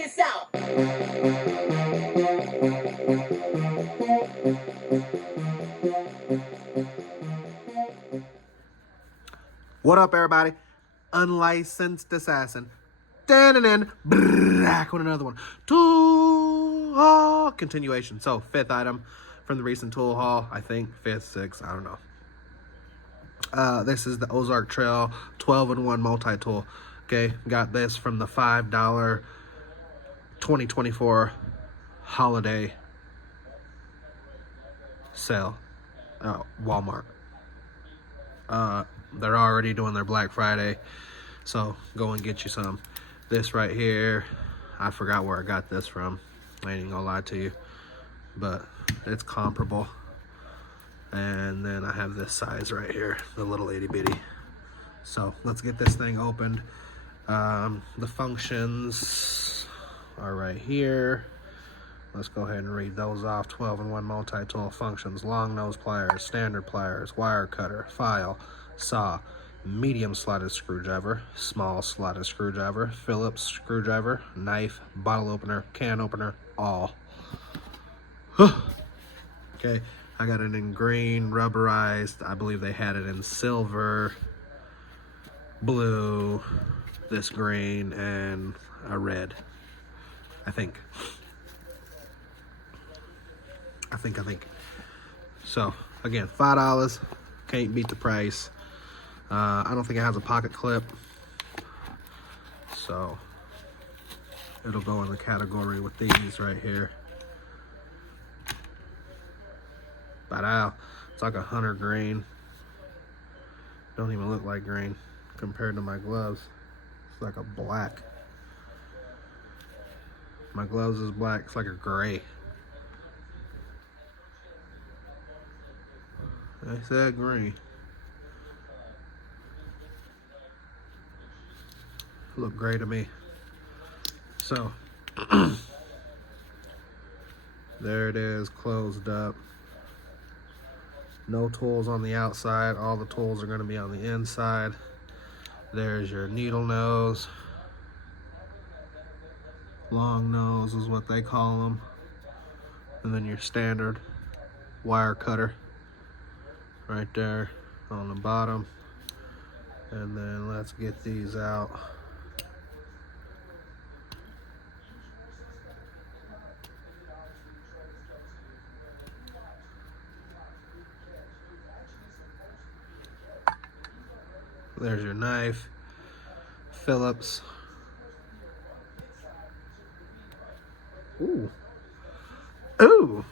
this out. What up, everybody? Unlicensed assassin. Back with another one. Tool haul continuation. So, fifth item from the recent tool haul. I think fifth, sixth, I don't know. This is the Ozark Trail 12-in-1 multi-tool. Okay, got this from the $5 2024 holiday sale at Walmart. They're already doing their Black Friday, so go and get you some. This right here, I forgot where I got this from. I ain't gonna lie to you, but it's comparable. And then I have this size right here, the little itty bitty. So let's get this thing opened. The functions are right here. Let's go ahead and read those off. 12-in-1 multi-tool functions: long nose pliers, standard pliers, wire cutter, file, saw, medium slotted screwdriver, small slotted screwdriver, Phillips screwdriver, knife, bottle opener, can opener, all. Okay, I got it in green, rubberized. I believe they had it in silver, blue, this green, and a red. I think. So, again, $5. Can't beat the price. I don't think it has a pocket clip. So, it'll go in the category with these right here. But it's like 100 grain. Don't even look like grain compared to my gloves. It's like a black. My gloves is black. It's like a gray. I said green. Look gray to me. So there it is, closed up. No tools on the outside. All the tools are going to be on the inside. There's your needle nose. Long nose is what they call them. And then your standard wire cutter right there on the bottom. And then let's get these out. There's your knife, Phillips. Ooh. Ooh.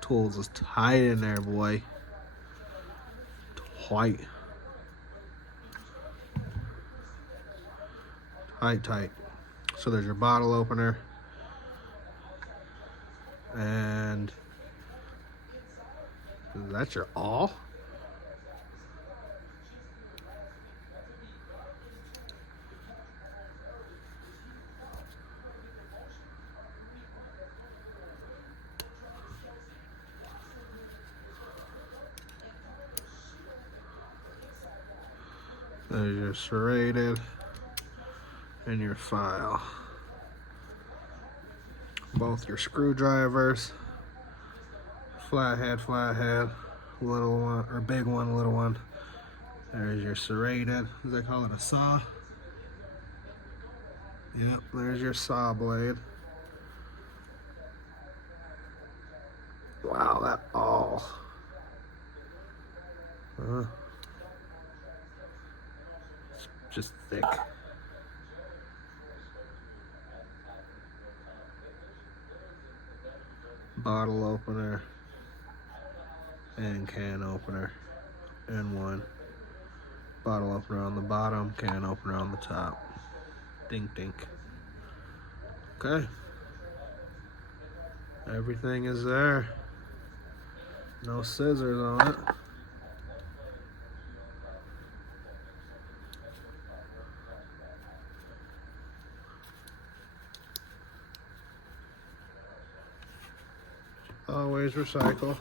Tools is tight in there, boy. Tight. Tight. So there's your bottle opener. And is that your all? There's your serrated and your file. Both your screwdrivers. Flathead, little one, or big one, little one. There's your serrated. What do they call it, a saw? Yep, there's your saw blade. Wow, that all. It's just thick. Bottle opener and can opener in one. Bottle opener on the bottom, can opener on the top. Dink dink. Okay. Everything is there. No scissors on it. Always recycle.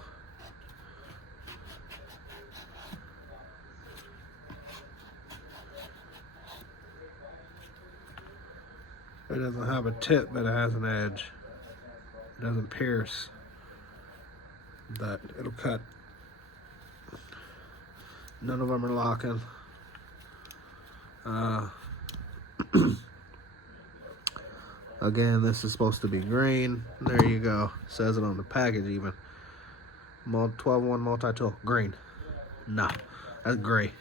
It doesn't have a tip, but it has an edge. It doesn't pierce, but it'll cut. None of them are locking. Again, this is supposed to be green. There you go. Says it on the package even. 12-1 multi-tool. Green. No, that's gray.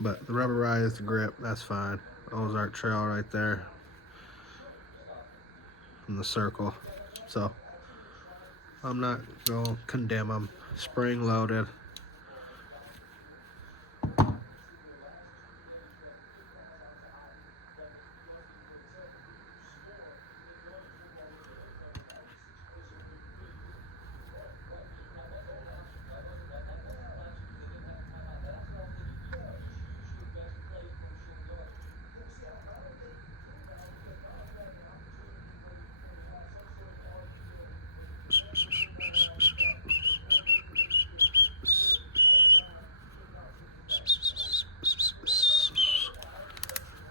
But the rubberized grip, that's fine. Ozark trail right there. In the circle. So, I'm not going to condemn them. Spring loaded.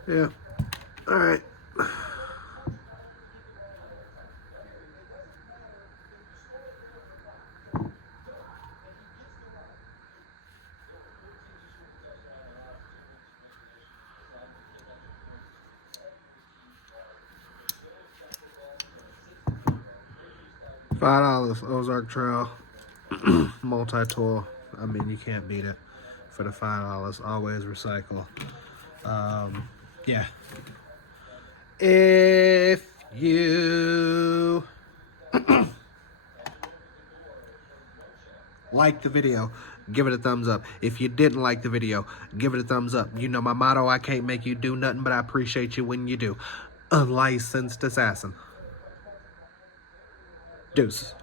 Yeah. All right. $5 Ozark Trail multi-tool. I mean, you can't beat it for the $5. Always recycle. Yeah. If you like the video, give it a thumbs up. If you didn't like the video, give it a thumbs up. You know my motto, I can't make you do nothing, but I appreciate you when you do. Unlicensed assassin. Deuces.